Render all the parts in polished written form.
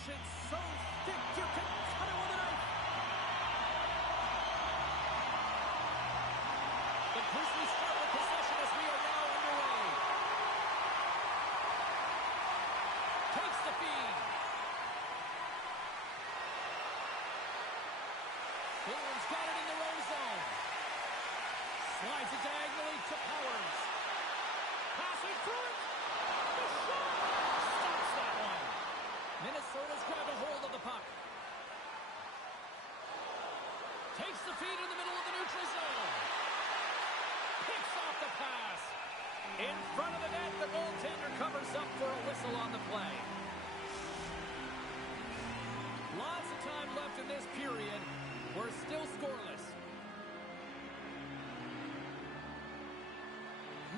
action so thick you can cut it with a knife. The Grizzlies start with possession as we are now underway. Takes the feed. Finland's got it in their own zone. Slides it diagonally to Powers. Passing through it. The shot! Stops that one. Minnesota's grabbed a hold of the puck. Takes the feed in the middle of the neutral zone. Picks off the pass. In front of the net, the goaltender covers up for a whistle on the play. Lots of time left in this period. We're still scoreless.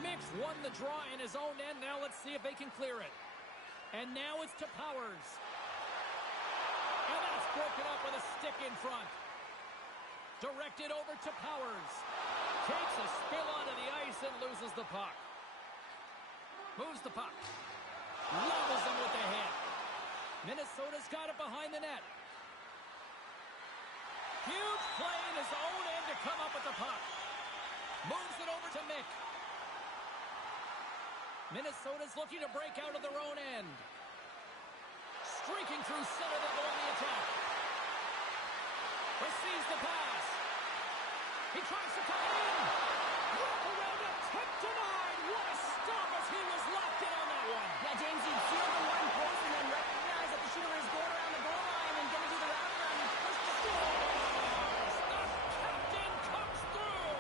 Mix won the draw in his own end. Now let's see if they can clear it. And now it's to Powers. And that's broken up with a stick in front. Directed over to Powers. Takes a spill onto the ice and loses the puck. Moves the puck. Levels him with the hit. Minnesota's got it behind the net. Huge play in his own end to come up with the puck. Moves it over to Mick. Minnesota's looking to break out of their own end. Streaking through center, they go on the attack. Receives the pass. He tries to cut it in. Wrap around it, tip denied. What a stop as he was locked in on that one. Yeah, James, he'd feel the one post and then recognize that the shooter is going around the goal line and going to do the wraparound and push the score. The captain comes through.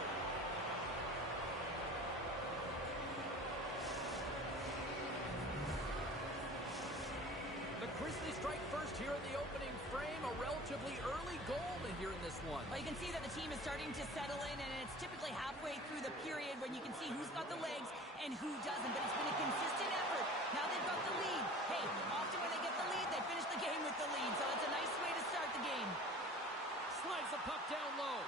The Grizzlies strike first here in the opening frame. A relatively early goal here in this one. Well, you can see that the team is starting to settle in, and it's typically halfway through the period when you can see who's got the legs and who doesn't. But it's been a consistent effort. Now they've got the lead. Hey, often when they get the lead, they finish the game with the lead. So it's a nice way to start the game. Slides the puck down low.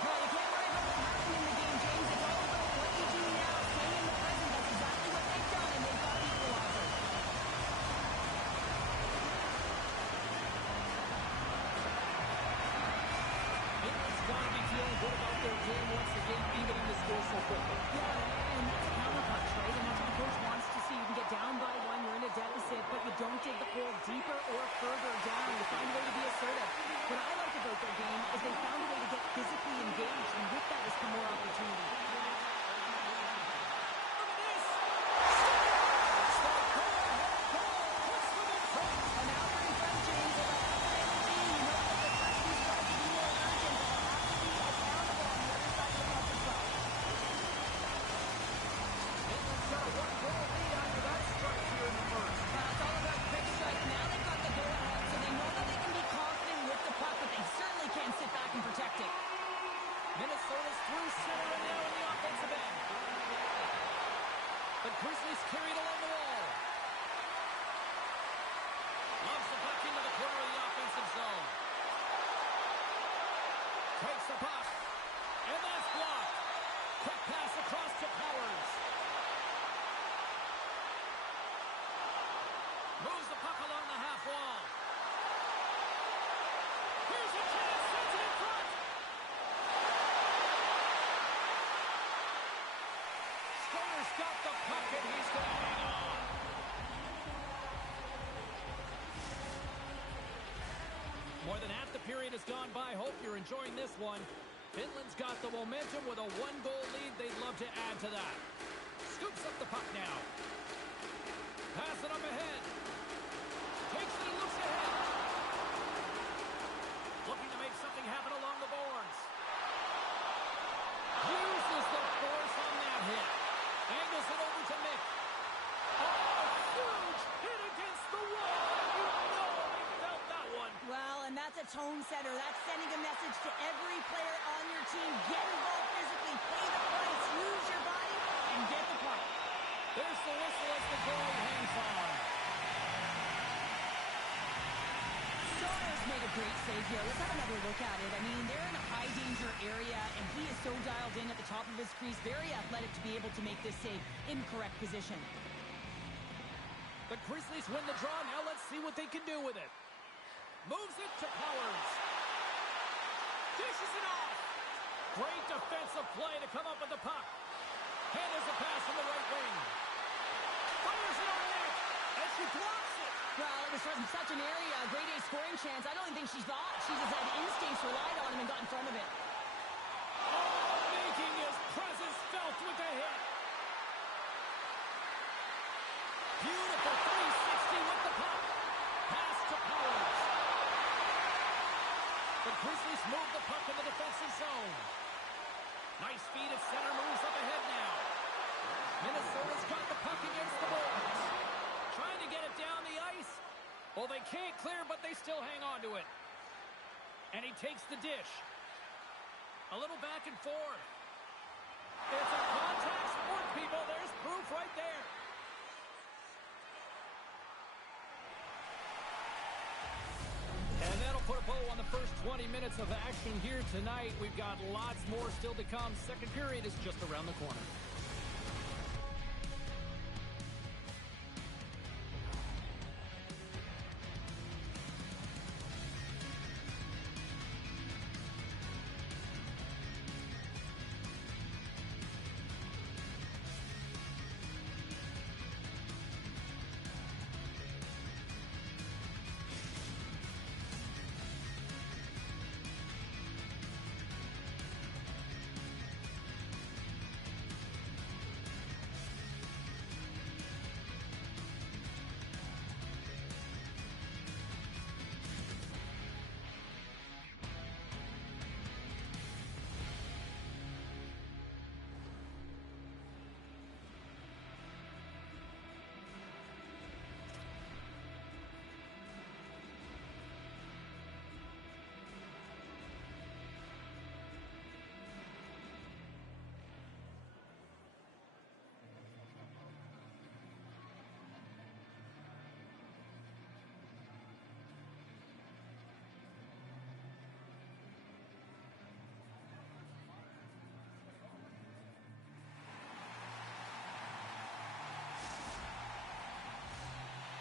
Well, you can't worry about what happened in the game, James. It's all about what you do now. Stay in the present. That's exactly what they've done, and they've got an equalizer. Finland's got to be feeling good about their game once the game evening the score so quickly. Yeah, and that's a counterpunch, right? And that's what the coach wants to see. You can get down by one, you're in a deficit, but you don't dig the hole deeper or further down. You find a way to be assertive. What I like about their game is they found a way to get physically engaged, and with that has come more opportunity. And now they're in front, James. If I have an energy, you know that the Grizzlies try to be more urgent, but they'll have to be accountable on the other side of the puck as well. Finland's got a one-goal lead after that strike here in the first. It's all about quick strike. Now they've got the goal ahead, so they know that they can be confident with the puck, but they certainly can't sit back and protect it. Minnesota's through center and now in the offensive end. The Grizzlies carried along the wall. Loves the puck into the corner of the offensive zone. Takes the puck. And that's blocked. Quick pass across to Powers. Moves the puck along the half wall. Here's a chance. Sends it in front. Stoner's got the puck and he's going to hang on. More than half the period has gone by. Hope you're enjoying this one. Finland's got the momentum with a one-goal lead. They'd love to add to that. Scoops up the puck now. Pass it up ahead. Takes it and looks ahead. Looking to make something happen along the boards. Uses the force on that hit. Angles it over to Mick. Oh, huge hit against the wall. You know they felt that one. Well, and that's a tone setter. That's sending a message to every player on your team. Get involved physically, pay the price, use your body, and get the puck. There's the whistle as the goalie hangs on. Stoner's made a great save here. Let's have another look at it. I mean, they're in a high-danger area, and he is so dialed in at the top of his crease. Very athletic to be able to make this save in correct position. The Grizzlies win the draw. Now let's see what they can do with it. Moves it to Powers. Dishes it off. Great defensive play to come up with the puck. Handles a pass from the right wing. Fires it on net. And she blocks it. Well, it was from such an area, a grade A scoring chance. I don't even think she thought. She just had instincts, relied on him, and got in front of it. Oh, making his presence felt with the hit. Beautiful 360 with the puck. Pass to Powers. The Grizzlies move the puck in the defensive zone. Nice feed at center, moves up ahead now. Minnesota's got the puck against the boards. Trying to get it down the ice. Well, they can't clear, but they still hang on to it. And he takes the dish. A little back and forth. It's a contact sport, people. There's proof right there. And that'll put a bow on the first 20 minutes of action here tonight. We've got lots more still to come. Second period is just around the corner.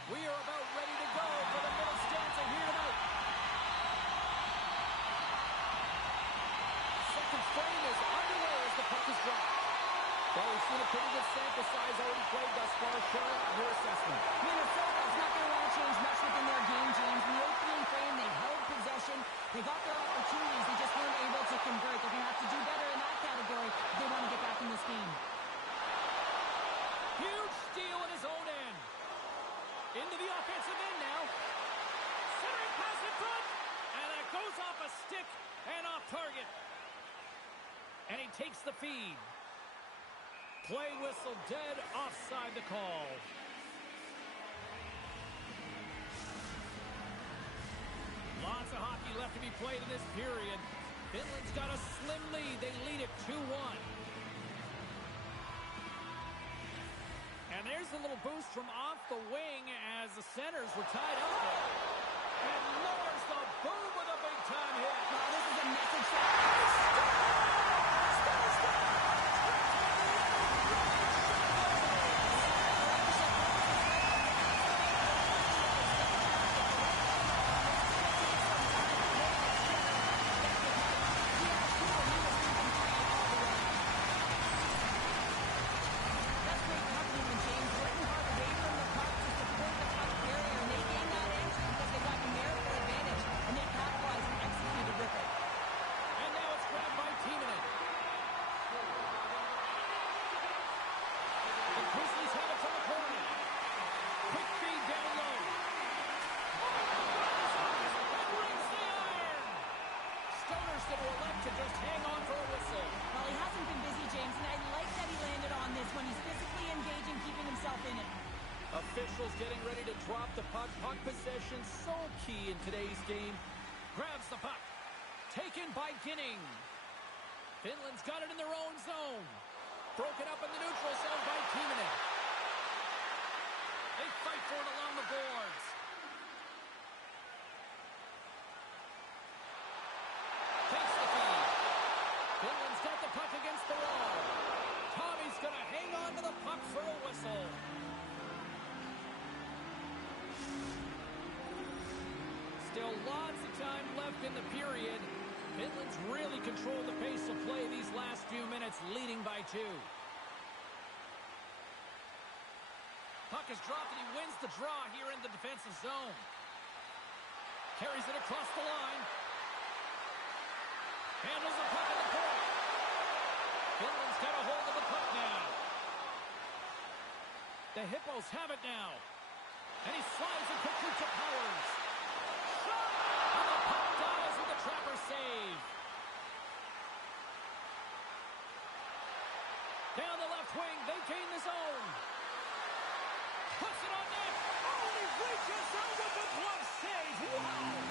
We are about ready to go for the middle stanza here tonight. Second frame is underway as the puck is dropped. Well, we've seen a pretty good sample size already played thus far. Sharon, your assessment. Minnesota's not going to want to change much within their game, James. In the opening frame, they held possession. They got their opportunities. They just weren't able to convert. They're going to have to do better in that category if they want to get back in this game. Huge steal in his own end. Into the offensive end now. Centering pass in front. And that goes off a stick and off target. And he takes the feed. Play whistle dead, offside the call. Lots of hockey left to be played in this period. Finland's got a slim lead. They lead it 2-1. And there's a little boost from off the wing as the centers were tied up there. And lowers the boom with a big-time hit. Wow, this is a message shot. Officials getting ready to drop the puck. Puck possession so key in today's game. Grabs the puck. Taken by Ginning. Finland's got it in their own zone. Broken up in the neutral zone by Timonen. They fight for it along the boards. Takes the feed. Finland's got the puck against the wall. Tommy's going to hang on to the puck for a whistle. lots of time left in the period. Finland's really controlled the pace of play these last few minutes, leading by 2. Puck is dropped, and he wins the draw here in the defensive zone. Carries it across the line. Handles the puck at the point. Finland's got a hold of the puck now. The Hippos have it now. And he slides it quickly to Powers. Shot! And the puck dies with the trapper save. Down the left wing, they gain the zone. Puts it on net. Oh, he reaches out with the glove save. Wow!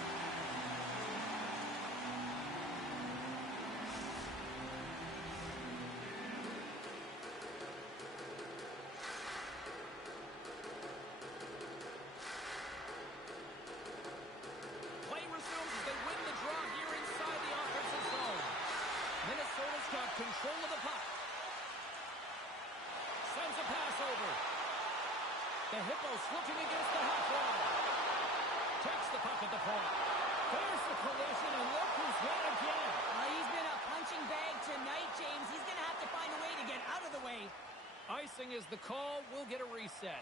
Got control of the puck. Sends a pass over. The Hippos looking against the half wall. Takes the puck at the point. There's the collision, and look who's won again. He's been a punching bag tonight, James. He's going to have to find a way to get out of the way. Icing is the call. We'll get a reset.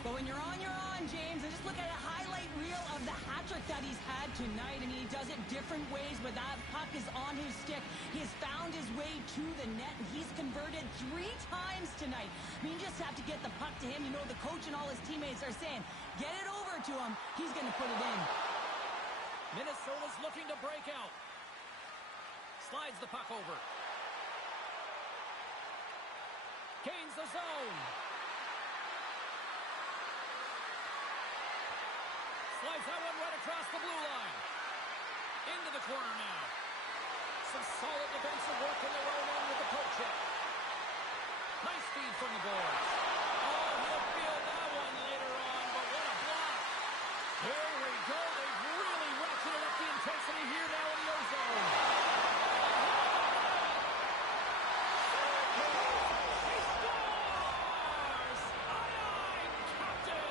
But when you're on, James. And just look at a highlight reel of the hat-trick that he's had tonight. I mean, he does it different ways, but that puck is on his stick. He has found his way to the net, and he's converted 3 times tonight. I mean, you just have to get the puck to him. You know, the coach and all his teammates are saying, get it over to him. He's going to put it in. Minnesota's looking to break out. Slides the puck over. Gains the zone. Slides that one right across the blue line. Into the corner now. Some solid defensive work in their own end with the poke check. Nice feed from the boards. Oh, he'll feel that one later on, but what a block. There we go. They've really ratcheted up the intensity here now in the ozone. He scores! Aye, Captain!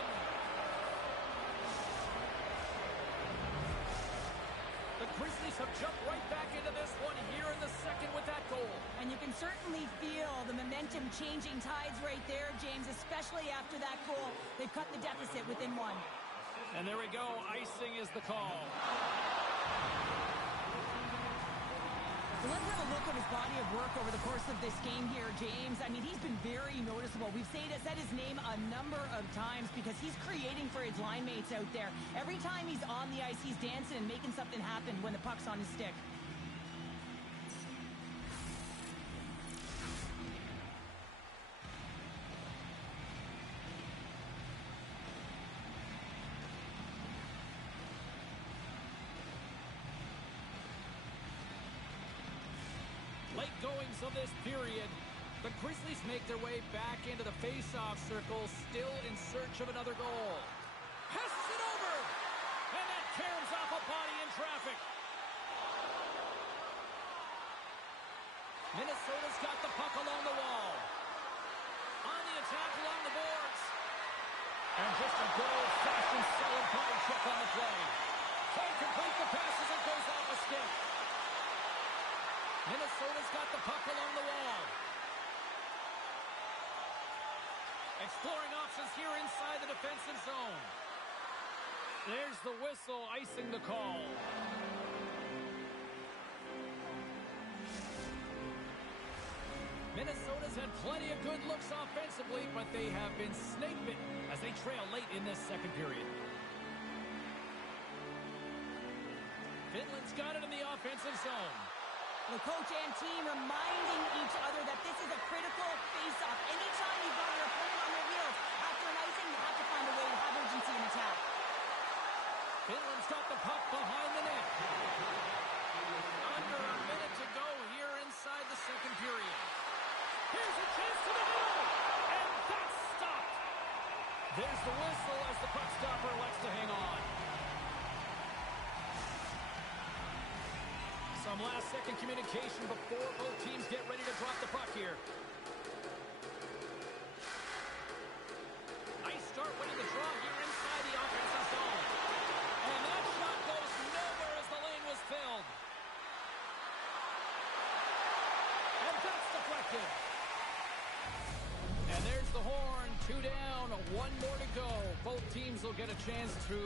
The Grizzlies have jumped right back into this one here in the second with that goal. And you can certainly feel the momentum changing tides right there, James, especially after that goal. They've cut the deficit within 1. And there we go. Icing is the call. Well, let's have a look at his body of work over the course of this game here, James. I mean, he's been very noticeable. We've said his name a number of times because he's creating for his line mates out there. Every time he's on the ice, he's dancing and making something happen when the puck's on his stick. Late goings of this period. The Grizzlies make their way back into the face-off circle, still in search of another goal. Passes it over! And that caroms off a body in traffic. Minnesota's got the puck along the wall. On the attack along the boards. And just a good old-fashioned solid body check on the play. Can't complete the passes, it goes off a stick. Minnesota's got the puck along the wall. Exploring options here inside the defensive zone. There's the whistle, icing the call. Minnesota's had plenty of good looks offensively, but they have been snake-bitten as they trail late in this second period. Finland's got it in the offensive zone. The coach and team reminding each other that this is a critical face-off. Anytime you've got your opponent on their heels after an icing, you have to find a way to have urgency in attack. Finland's got the puck behind the net. Under a minute to go here inside the second period. Here's a chance to the middle, and that's stopped. There's the whistle as the puck stopper elects to hang on. Some last-second communication before both teams get ready to drop the puck here. Nice start winning the draw here inside the offensive zone. intercepted. And there's the horn. 2 down, 1 more to go. Both teams will get a chance to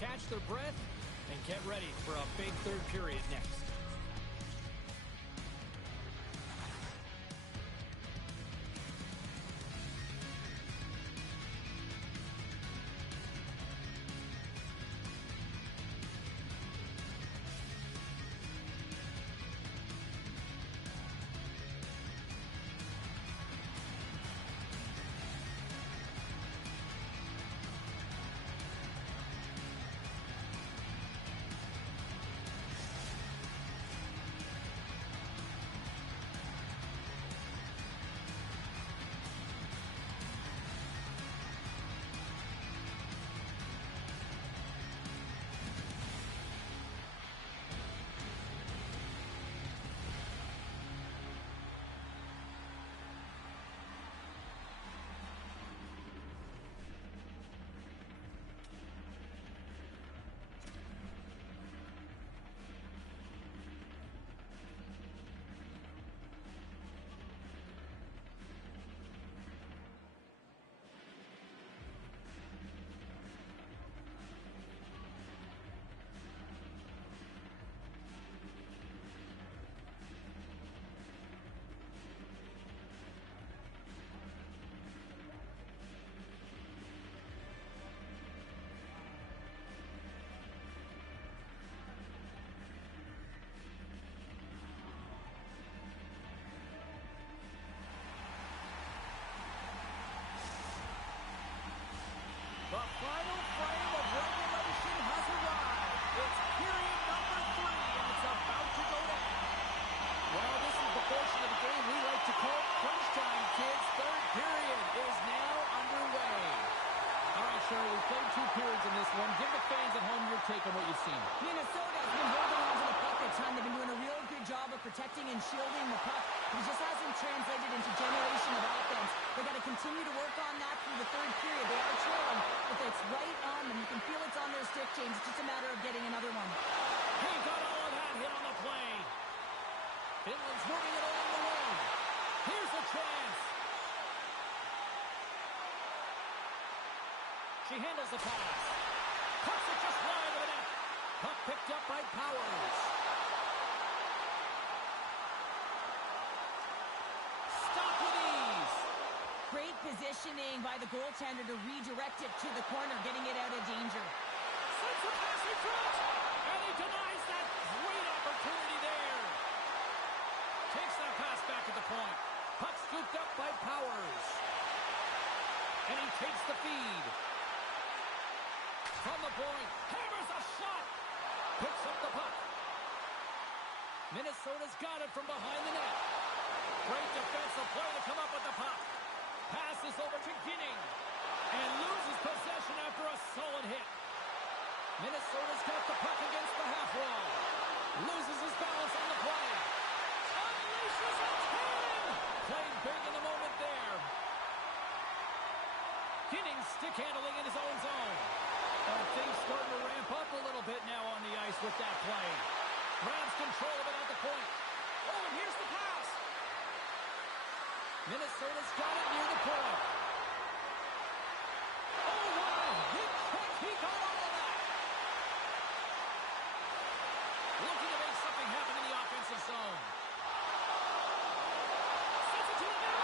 catch their breath and get ready for a big third period next. The final frame of regulation has arrived. It's period number 3, and it's about to go down. Well, this is the portion of the game we like to call crunch time, kids. Third period is now underway. All right, Cheryl, we've played 2 periods in this one. Give the fans at home your take on what you've seen. Minnesota has been holding on to the puck a ton. They've been doing a real good job of protecting and shielding the puck. But it just hasn't translated into generation of offense. They've got to continue to work on that through the third period. They are trailing, but it's right on them. You can feel it's on their stick, James. It's just a matter of getting another one. He got all of that hit on the play. Finland's moving it along the wing. Here's a chance. She handles the pass. Puts it just wide of the net. Puck picked up by Powers. Stop with ease. Great positioning by the goaltender to redirect it to the corner, getting it out of danger. Sends a pass in front. And he denies that great opportunity there. Takes that pass back at the point. Puck scooped up by Powers. And he takes the feed. From the point, hammers a shot. Picks up the puck. Minnesota's got it from behind the net. Great defensive play to come up with the puck. Passes over to Ginning. And loses possession after a solid hit. Minnesota's got the puck against the half wall. Loses his balance on the play. Unleashes a 10. Played big in the moment there. Ginning stick handling in his own zone. And things starting to ramp up a little bit now on the ice with that play. Grabs control of it at the point. Oh, and here's the pass. Minnesota's got it near the point. Oh, wow. Big check. He got all of that. Looking to make something happen in the offensive zone. Sends it to the net.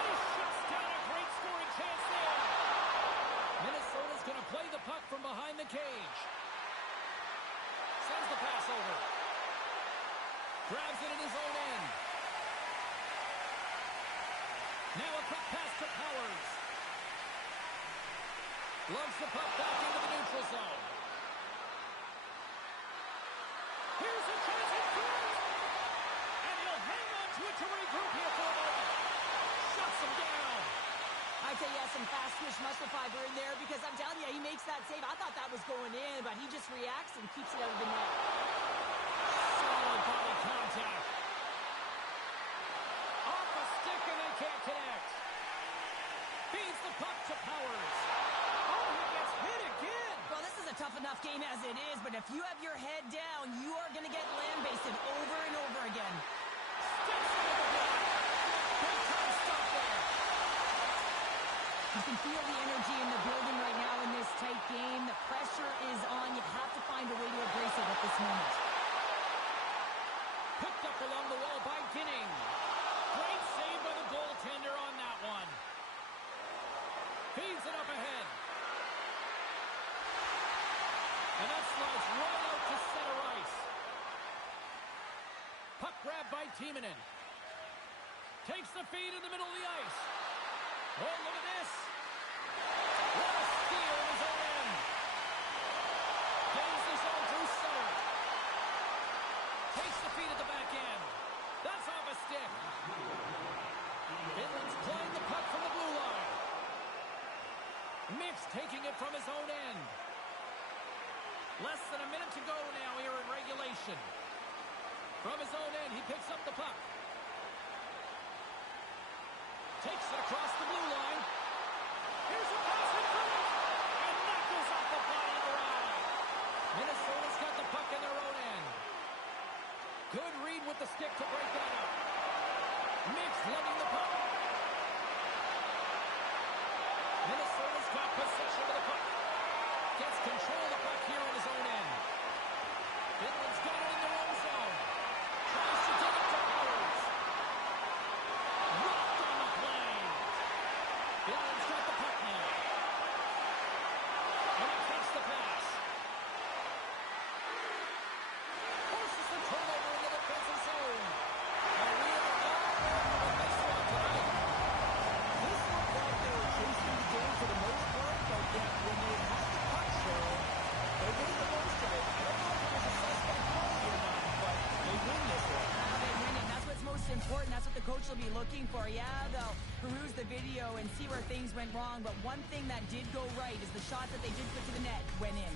And he shuts down a great scoring chance there. Minnesota's going to play the puck from behind the cage. Sends the pass over. Grabs it in his own end. Now a quick pass to Powers. Loves the puck back into the neutral zone. Here's a chance in front. And he'll hang on to it to regroup here for a moment. Shuts him down. I'd say yes, some fast twitch muscle fiber in there because I'm telling you, he makes that save. I thought that was going in, but he just reacts and keeps it out of the net. Solid body contact. Off a stick and they can't connect. Feeds the puck to Powers. Oh, he gets hit again. Well, this is a tough enough game as it is, but if you have your head down, you are going to get land-basted over and over again. Sticks into the block. can feel the energy in the building right now in this tight game. The pressure is on. You have to find a way to embrace it at this moment. Picked up along the wall by Ginning. Great save by the goaltender on that one. Feeds it up ahead. And that slides right out to center ice. Puck grab by Timonen. Takes the feed in the middle of the ice. Oh, look at this. What a steal in his own end. Gains the zone through center. Takes the feed at the back end. That's off a stick. Finland's playing the puck from the blue line. Mix taking it from his own end. Less than a minute to go now here in regulation. From his own end, he picks up the puck. Takes it across the blue line. Here's a pass in front. And that goes off the bottom of the ride. Minnesota's got the puck in their own end. Good read with the stick to break that up. Mix lugging the puck. Minnesota's got possession of the puck. Gets control of the puck here on his own end. Finland's got it in their own zone. Tries to take it to Powers. Rocked on the play. Finland's got the puck now. And he takes the pass. Forces the turnover in the defensive zone. And we are all over with this one tonight. This looked like they were chasing the game for the most part, but yet when they had the puck show, they made the most of it. I don't know if it was a suspect call or not, but they win this one. They win it. That's what's most important. That's what the coach will be looking for. Yeah, they'll peruse the video and see where things went wrong, but one thing that did go right is the shot that they did put to the net went in.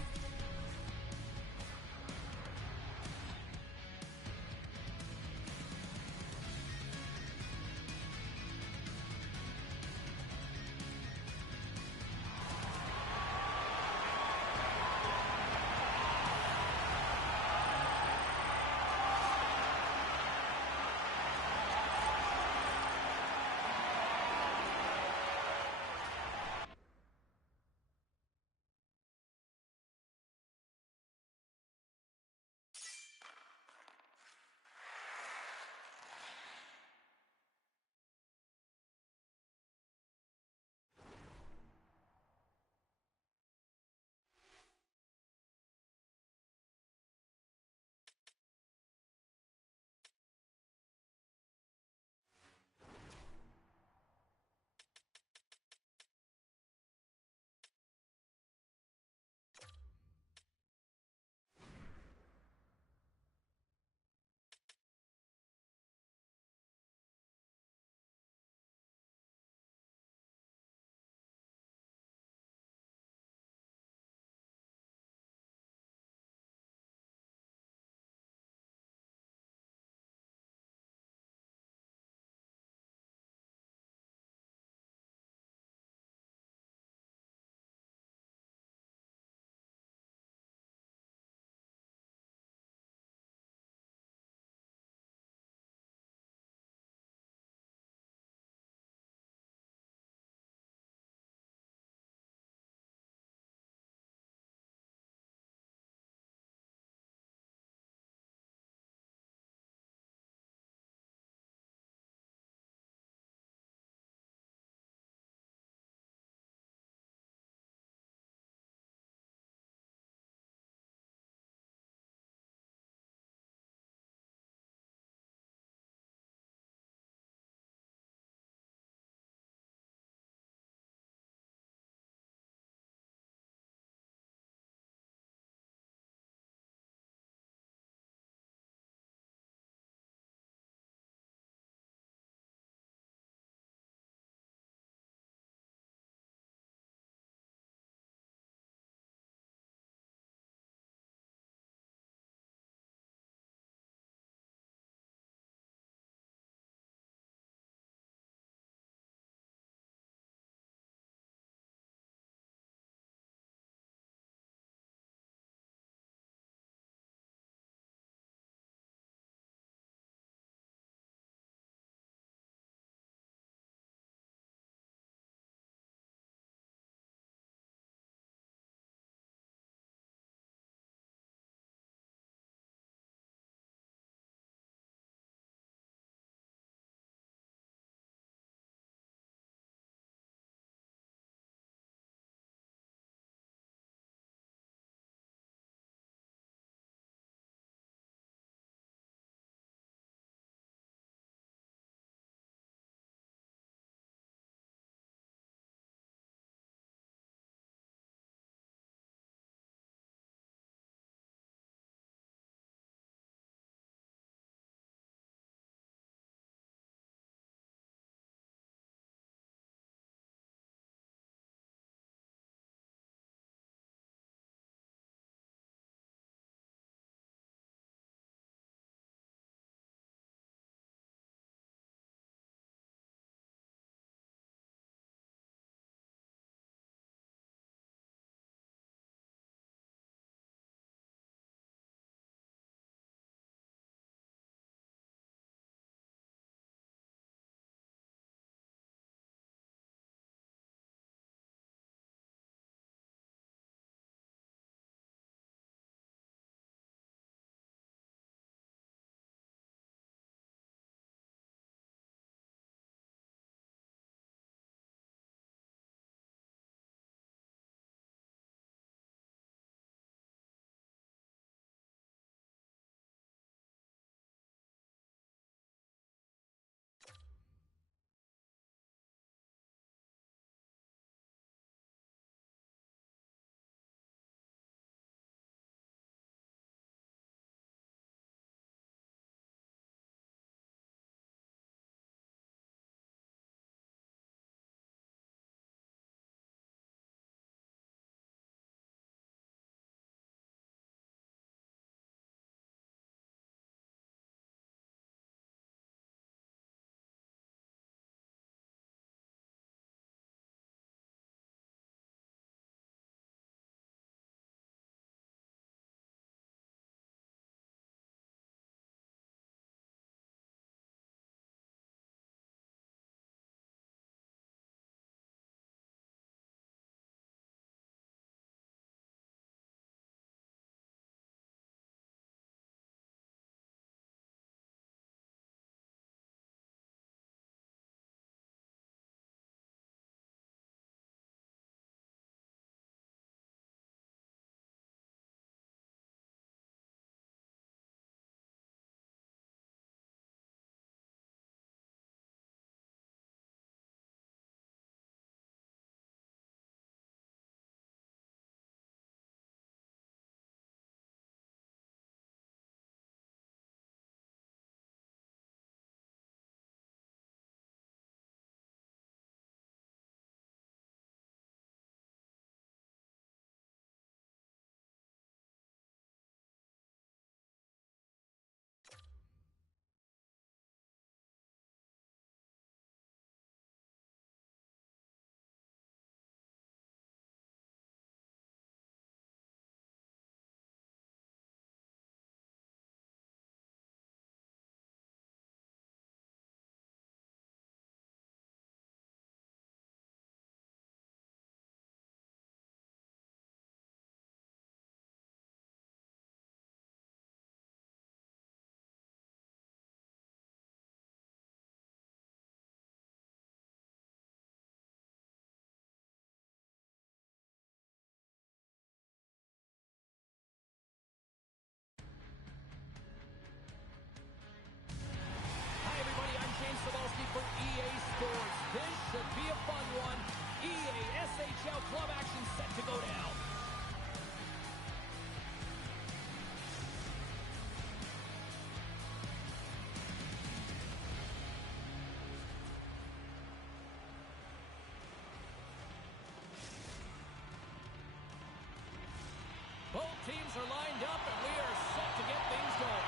are lined up, and we are set to get things going.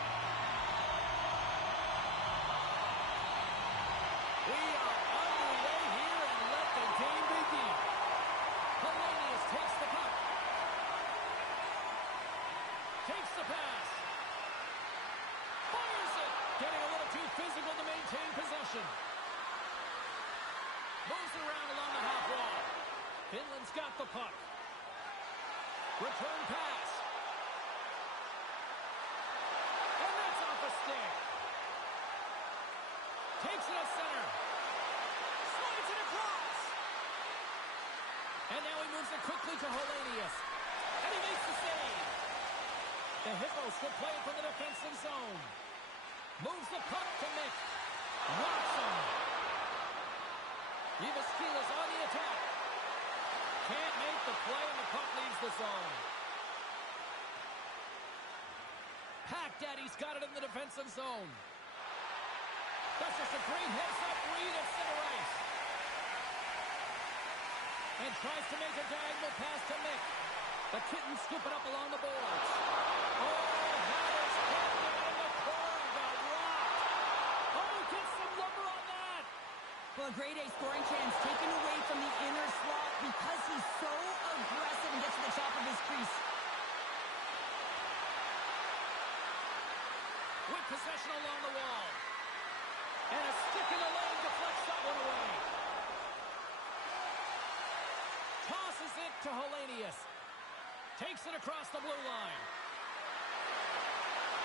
We are underway here, and let the game begin. Hellenius takes the puck. Takes the pass. Fires it. Getting a little too physical to maintain possession. Moves around along the half wall. Finland's got the puck. Return pass. And that's off a stick. Takes it at center. Slides it across. And now he moves it quickly to Hellenius. And he makes the save. The Hippos will play it from the defensive zone. Moves the puck to Mick. Rocks him. Abhc on the attack. Can't make the play, and the puck leaves the zone. Pack Daddy's got it in the defensive zone. That's just a great heads-up read at center ice. And tries to make a diagonal pass to Mick. The Kittens scoop it up along the boards. Oh, that is kept down in the corner. Got rocked. Oh, gets some lumber on that. Well, a grade A scoring chance taken away from the inner slot because he's so aggressive and gets to the top of his crease. With possession along the wall. And a stick in the lane deflects that one away. Tosses it to Hellenius. Takes it across the blue line.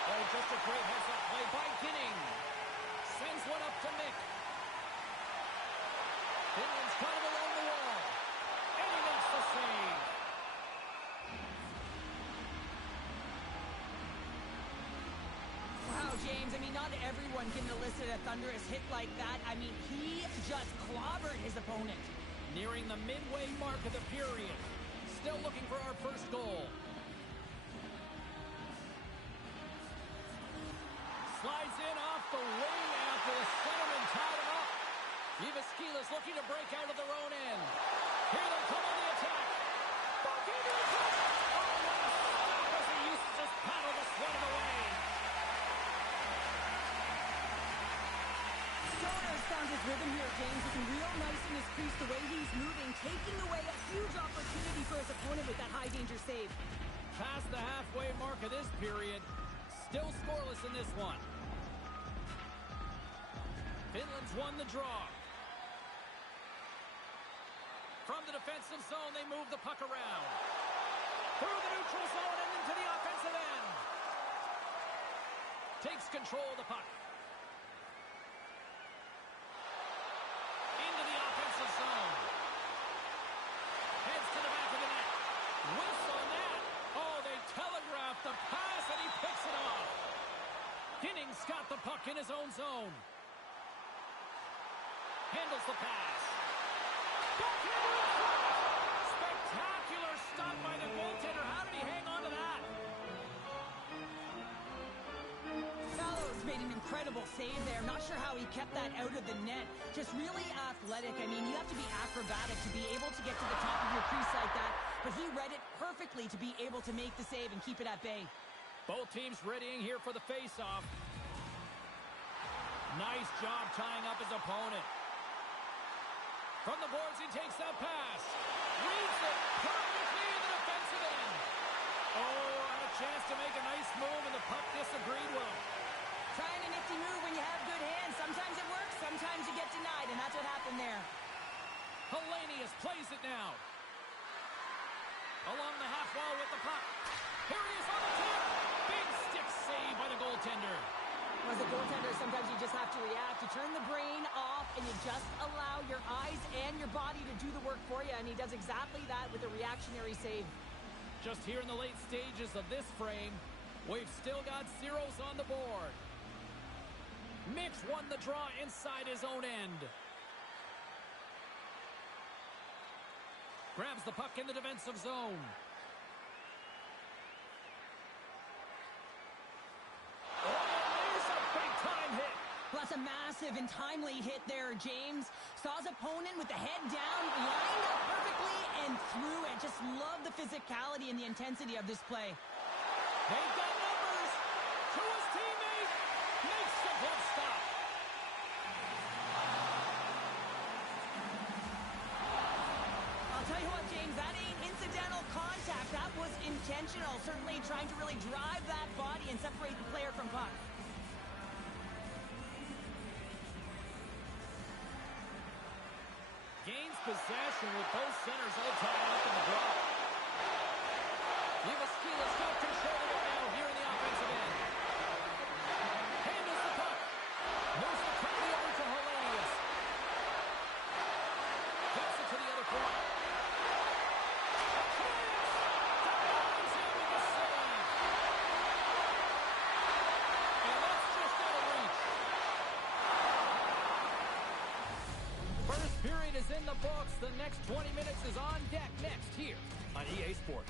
Oh, just a great heads-up play by Ginning. Sends one up to Mick. Finland's got it along the wall. And he makes the save. Wow, James, I mean, not everyone can elicit a thunderous hit like that. I mean, he just clobbered his opponent. Nearing the midway mark of the period. Still looking for our first goal. Slides in off the wing after the centerman tied him up. Abhc looking to break out of their own end. Here they come on the attack. Back into the puck. Oh, what a stop as he uses his paddle to swing it away. Stoner's found his rhythm here, James. Looking real nice in his crease, the way he's moving, taking away a huge opportunity for his opponent with that high-danger save. Past the halfway mark of this period. Still scoreless in this one. Finland's won the draw. From the defensive zone, they move the puck around. Through the neutral zone and into the offensive end. Takes control of the puck. Into the offensive zone. Heads to the back of the net. Whiffs on that. Oh, they telegraphed the pass, and he picks it off. Ginning's got the puck in his own zone. Handles the pass. Back into the front. Spectacular stop by the goaltender. How did he hang on to that? Fallows made an incredible save there. Not sure how he kept that out of the net. Just really athletic. I mean, you have to be acrobatic to be able to get to the top of your crease like that. But he read it perfectly to be able to make the save and keep it at bay. Both teams readying here for the face-off. Nice job tying up his opponent. From the boards, he takes that pass. Reads it perfectly in the defensive end. Oh, had a chance to make a nice move, and the puck disagreed with him. Trying a nifty move when you have good hands. Sometimes it works, sometimes you get denied, and that's what happened there. Hellenius plays it now. Along the half wall with the puck. Here he is on the tip. Big stick save by the goaltender. As a goaltender, sometimes you just have to react. You turn the brain off, and you just allow your eyes and your body to do the work for you, and he does exactly that with a reactionary save. Just here in the late stages of this frame, we've still got zeros on the board. Mitch won the draw inside his own end. Grabs the puck in the defensive zone. Well, that's a massive and timely hit there, James. Saw his opponent with the head down, lined up perfectly, and threw it. Just love the physicality and the intensity of this play. They've got numbers. To his teammate. Makes the glove stop. I'll tell you what, James, that ain't incidental contact. That was intentional. Certainly trying to really drive that body and separate the player from puck. Gains possession with both centers all tied up in the draw. Abhc's got control of it now here in the offensive end. Handles the puck. Moves it quickly over to Hellenius. Gets it to the other point. A chance! Combines in with the save. And that's just out of reach. First period is in the books. The next 20 minutes is on deck next here on EA Sports.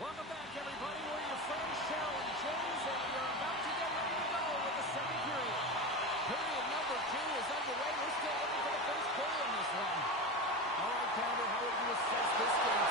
Welcome back, everybody. We're your friends, Cheryl and James, and you're about to get ready to go with the second period. Period number 2 is underway. We're still looking for the first goal in this one. All right, Pounder, how would you assess this game?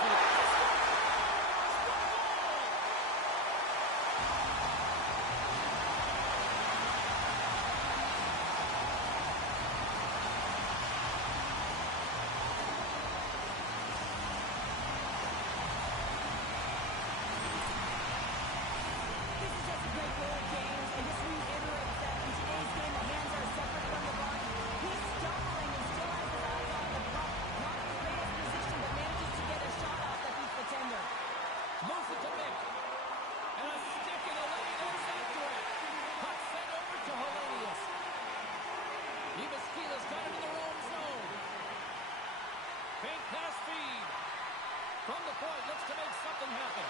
From the point, looks to make something happen.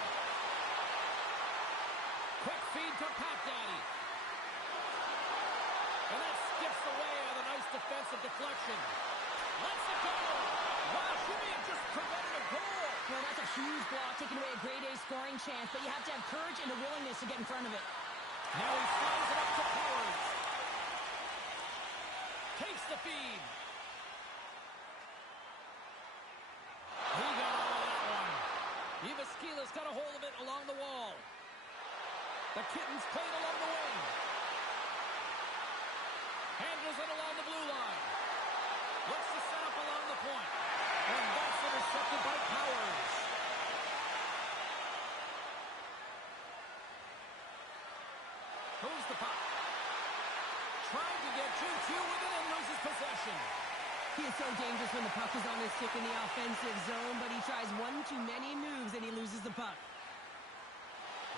Quick feed to Pat Daddy. And that skips away on a nice defensive deflection. Lets it go. Wow, should have just prevented a goal. Well, that's a huge block, taking away a grade A scoring chance, but you have to have courage and a willingness to get in front of it. Now he flies it up to Powers. Takes the feed. He got all of that one. Abhc's got a hold of it along the wall. The Kittens played along the wing. Handles it along the blue line. Looks to set up along the point. And that's intercepted by Powers. Moves the puck. Trying to get 2-2 with it and loses possession. He is so dangerous when the puck is on his stick in the offensive zone, but he tries one too many moves and he loses the puck.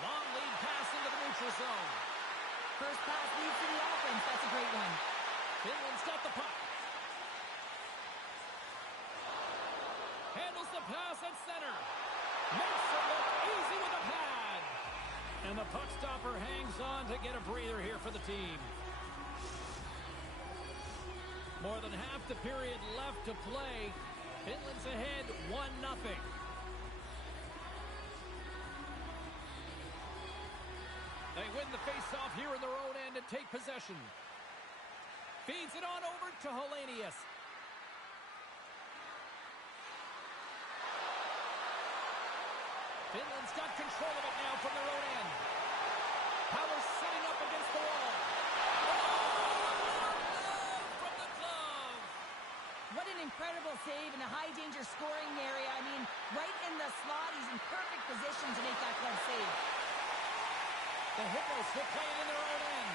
Long lead pass into the neutral zone. First pass leads to the offense. That's a great one. Finland's got the puck. Handles the pass at center. Makes it look easy with a pad. And the puck stopper hangs on to get a breather here for the team. More than half the period left to play. Finland's ahead 1-0. They win the faceoff here in their own end and take possession. Feeds it on over to Hellenius. Finland's got control of it now from their own end. Powers sitting up against the wall. Oh, from the glove. What an incredible save in a high-danger scoring area. I mean, right in the slot. He's in perfect position to make that club save. The Hippos will play it in their own end.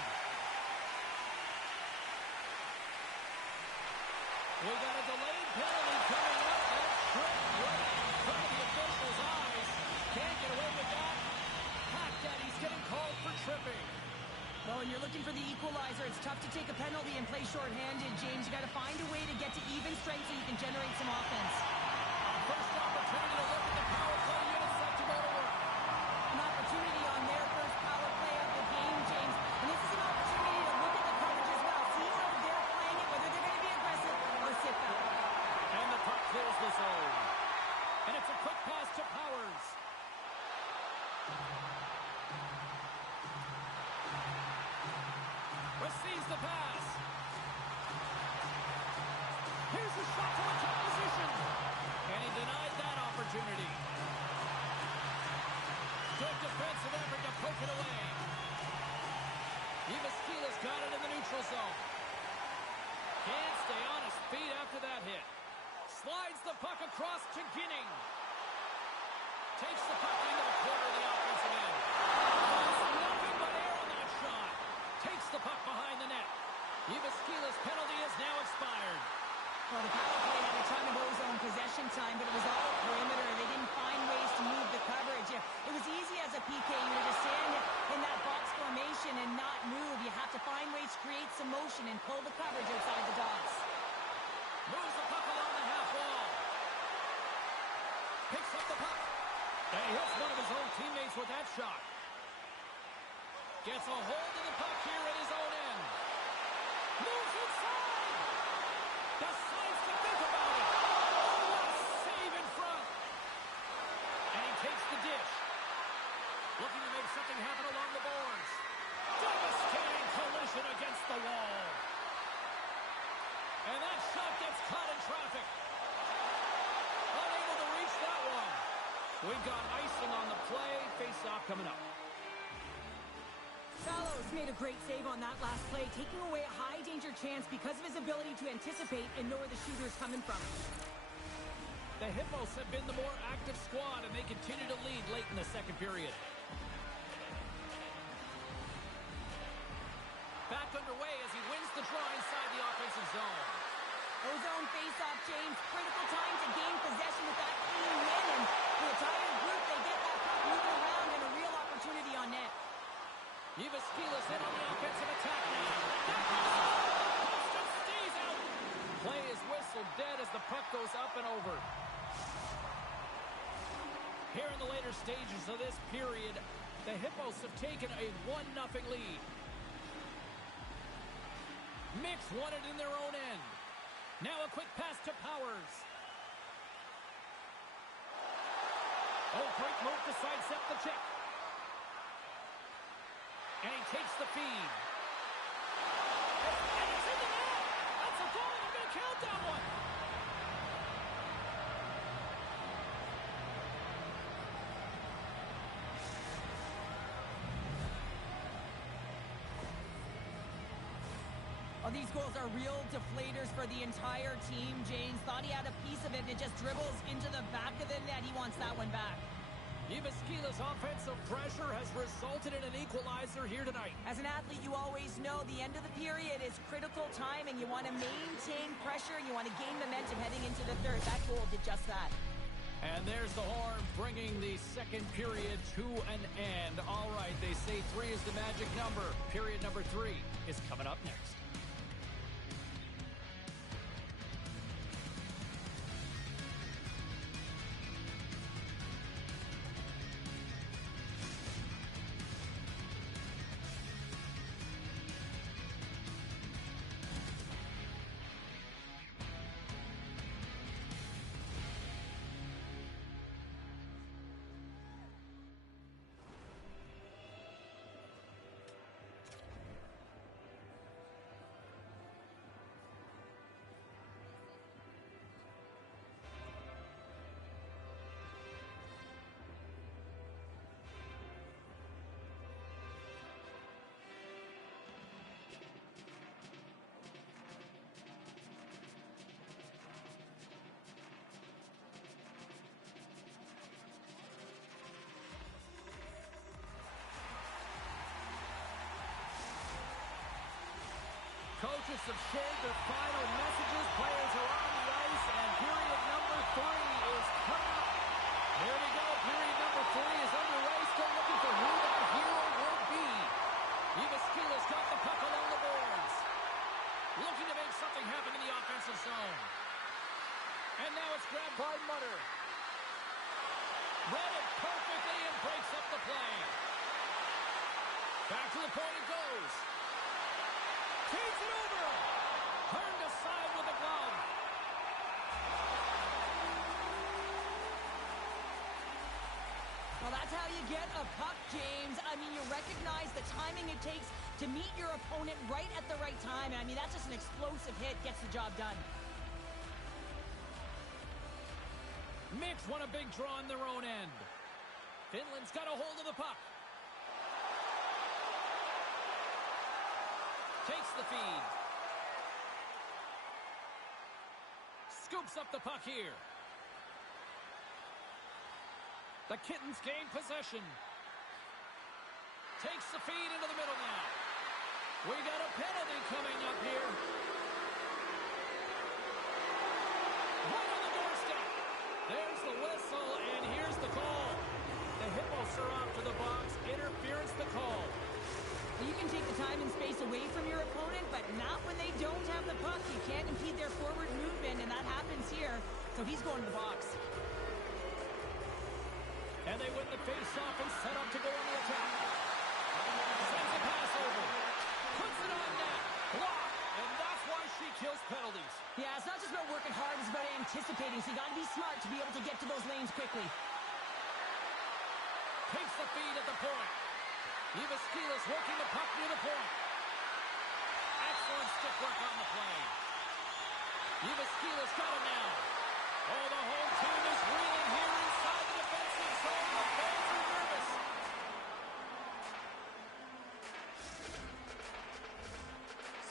We got a delayed penalty coming up. That tripped right in front of the official's eyes. Can't get away with that. Hacked at. He's getting called for tripping. Well, when you're looking for the equalizer, it's tough to take a penalty and play shorthanded, James. You got to find a way to get to even strength so you can generate some offense. First opportunity to look at the power play unit set to go to work. An opportunity on their first power play of the game, James. And this is an opportunity to look at the coverage as well. See how they're playing it, whether they're going to be aggressive or sit back. And the puck clears the zone. And it's a quick pass to Powers. Receives the pass. Here's a shot from a top position. And he denied that opportunity. Good defensive effort to poke it away. Abhc got it in the neutral zone. Can't stay on his feet after that hit. Slides the puck across to Ginning. Takes the puck into the corner of the offensive end. Nothing but air on that shot. Takes the puck behind the net. Abhc's penalty is now expired. Well, the power play had a ton of ozone possession time, but it was all perimeter. They didn't find ways to move the coverage. It was easy as a PK unit to stand in that box formation and not move. You have to find ways to create some motion and pull the coverage outside the dots. Moves the puck along the half wall. Picks up the puck. And he hits one of his own teammates with that shot. Gets a hold of the puck here at his own end. Moves inside. Decides to think about it. Oh, what a save in front. And he takes the dish. Looking to make something happen along the boards. Devastating collision against the wall. And that shot gets caught in traffic. Unable to reach that one. We've got icing on the play. Face-off coming up. Fallows made a great save on that last play, taking away a high-danger chance because of his ability to anticipate and know where the shooter's coming from. The Hippos have been the more active squad, and they continue to lead late in the second period. Back underway as he wins the draw inside the offensive zone. Ozone face-off, James. Critical time to gain possession with that clean win, and the entire group, they get that puck moving around and a real opportunity on net. Abhc in on the offensive attack now. That goes up. Stays out. Play is whistled dead as the puck goes up and over. Here in the later stages of this period, the Hippos have taken a 1-0 lead. Mix won it in their own end. Now a quick pass to Powers. Oh, great move to sidestep the check. And he takes the feed. And it's in the net. That's a goal. I'm going to count that one. Well, these goals are real deflators for the entire team. James thought he had a piece of it, and it just dribbles into the back of the net. He wants that one back. Abhc's offensive pressure has resulted in an equalizer here tonight. As an athlete, you always know the end of the period is critical time, and you want to maintain pressure, and you want to gain momentum heading into the third. That goal did just that. And there's the horn, bringing the second period to an end. All right, they say 3 is the magic number. Period number 3 is coming up next. Coaches have shared their final messages. Players are on the ice, and period number 3 is coming up. Here we go. Period number 3 is underway. Still looking for who that hero will be. Abhc's got the puck along the boards. Looking to make something happen in the offensive zone. And now it's grabbed by Mutter. Read it perfectly and breaks up the play. Back to the point it goes. Feeds it over. Turned aside with a glove. Well, that's how you get a puck, James. I mean, you recognize the timing it takes to meet your opponent right at the right time. And I mean, that's just an explosive hit. Gets the job done. Mix won a big draw on their own end. Finland's got a hold of the puck. Takes the feed. Scoops up the puck here. The Kittens gain possession. Takes the feed into the middle now. We got a penalty coming up here. Right on the doorstep. There's the whistle, and here's the call. The Hippos are off to the box. Interference the call. You can take the time and space away from your opponent, but not when they don't have the puck. You can't impede their forward movement, and that happens here. So he's going to the box. And they win the face-off and set up to go on the attack. Sends a pass over. Puts it on net. Block. And that's why she kills penalties. Yeah, it's not just about working hard. It's about anticipating. So you got to be smart to be able to get to those lanes quickly. Takes the feed at the point. Abhc working the puck near the point. Excellent stick work on the play. Abhc's got it now. Oh, the whole team is reeling here inside the defensive zone. The fans are nervous.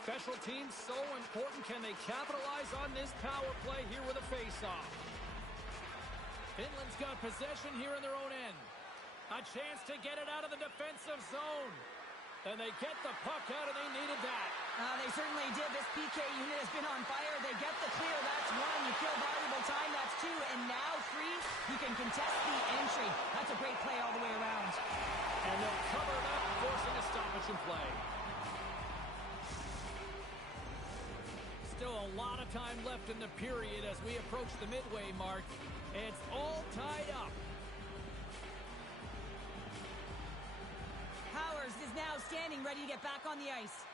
Special teams so important. Can they capitalize on this power play here with a face-off? Finland's got possession here in their own end. A chance to get it out of the defensive zone. And they get the puck out, and they needed that. They certainly did. This PK unit has been on fire. They get the clear. That's 1. You kill valuable time. That's 2. And now 3. You can contest the entry. That's a great play all the way around. And they'll cover it up, forcing a stoppage in play. Still a lot of time left in the period as we approach the midway mark. It's all tied up. Powers is now standing ready to get back on the ice.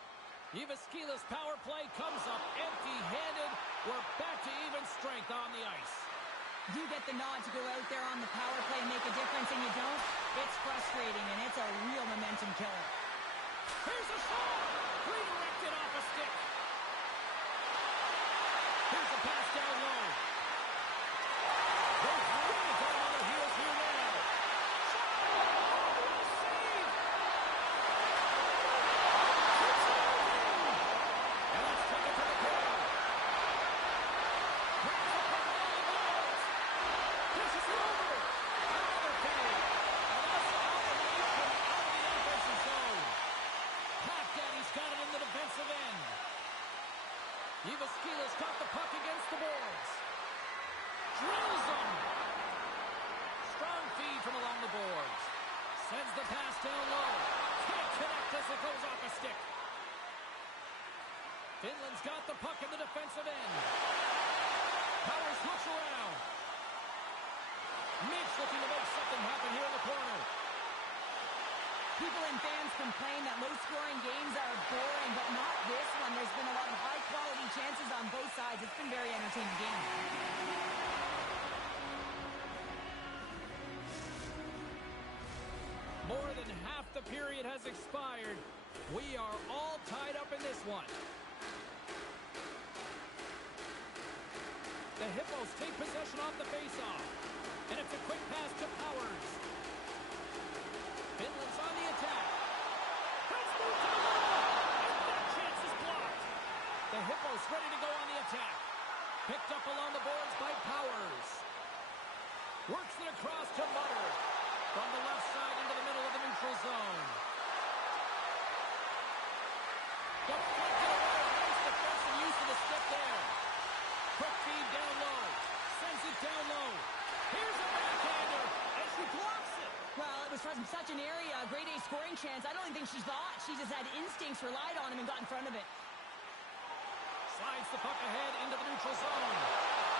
Abhc's power play comes up empty-handed. We're back to even strength on the ice. You get the nod to go out there on the power play and make a difference, and you don't. It's frustrating, and it's a real momentum killer. Here's a shot! Redirected off a stick. Here's a pass down low. Both really got on their heels here now. Save! Keeps it moving! And let's take it to the corner. Brings the puck along the boards. Pushes it over. Another penalty. And that's out of the offensive zone. Pat Daddy's got it in the defensive end. Abhc's got the puck against the boards. Drills him. Strong feed from along the boards. Sends the pass down low. Can't connect as it goes off a stick. Finland's got the puck in the defensive end. Powers looks around. Mitch looking to make something happen here in the corner. People and fans complain that low-scoring games are boring, but not this one. There's been a lot of high-quality chances on both sides. It's been a very entertaining game. More than half the period has expired. We are all tied up in this one. The Hippos take possession off the faceoff. And it's a quick pass to Powers. Finland's on the attack. Has moved to the wall. And that chance is blocked. The Hippos ready to go on the attack. Picked up along the boards by Powers. Works it across to Mutter. From the left side into the middle of the neutral zone. Deflected away. from such an area, a grade A scoring chance. I don't even think she thought. She just had instincts, relied on him, and got in front of it. Slides the puck ahead into the neutral zone.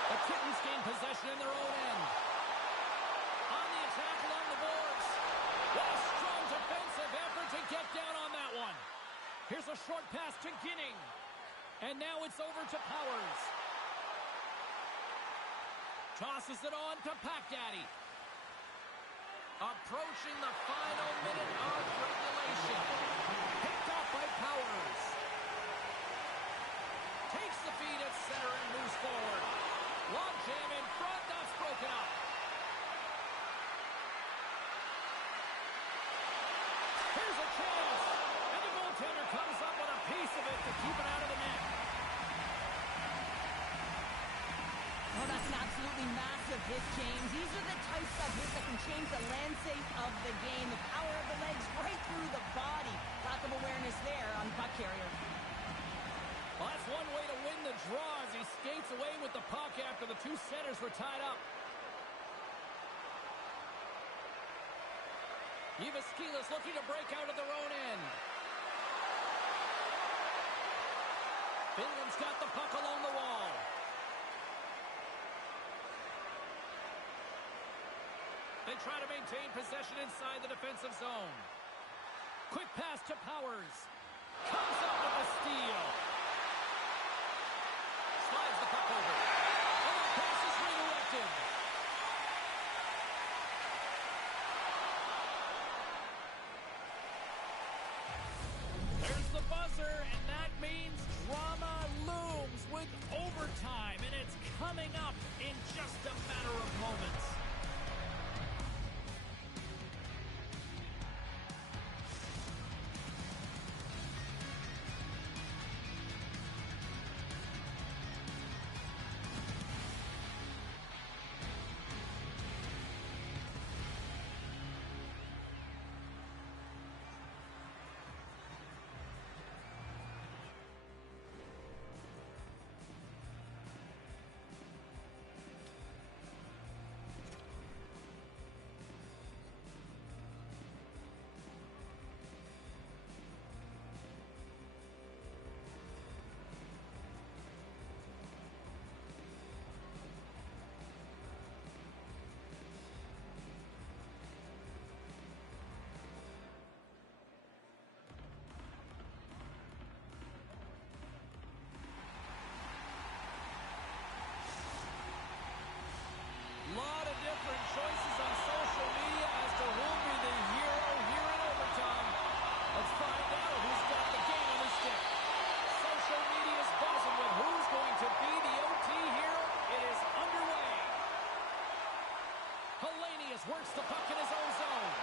The Kittens gain possession in their own end. On the attack along the boards. What a strong defensive effort to get down on that one. Here's a short pass to Ginning. And now it's over to Powers. Tosses it on to Pack Daddy. Approaching the final minute of regulation. Picked off by Powers. Takes the feed at center and moves forward. Long jam in front, that's broken up. Here's a chance. And the goaltender comes up with a piece of it to keep it out of the net. Oh, that's an absolutely massive hit, James. These are the types of hits that can change the landscape of the game. The power of the legs right through the body. Lack of awareness there on the puck carrier. Well, that's one way to win the draw as he skates away with the puck after the two centers were tied up. Abhc looking to break out of their own end. Finland's got the puck along the wall. They try to maintain possession inside the defensive zone. Quick pass to Powers. Comes up with a steal. Slides the puck over. And the pass is redirected. There's the buzzer, and that means drama looms with overtime, and it's coming up in just a matter of moments. Lot of different choices on social media as to who'll be the hero here in overtime. Let's find out who's got the game on his stick. Social media is buzzing with who's going to be the OT hero. It is underway. Hellenius works the puck in his own zone.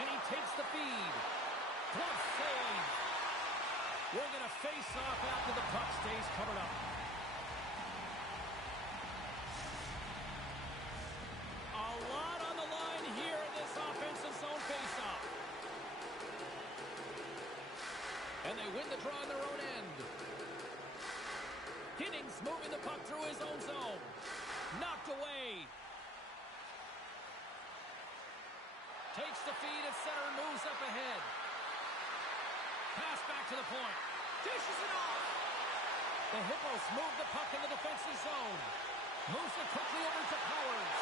And he takes the feed. Glove save. We're going to face off after the puck stays covered up. And they win the draw in their own end. Ginning's moving the puck through his own zone. Knocked away. Takes the feed at center and moves up ahead. Pass back to the point. Dishes it off. The Hippos move the puck in the defensive zone. Moves it quickly over to Powers.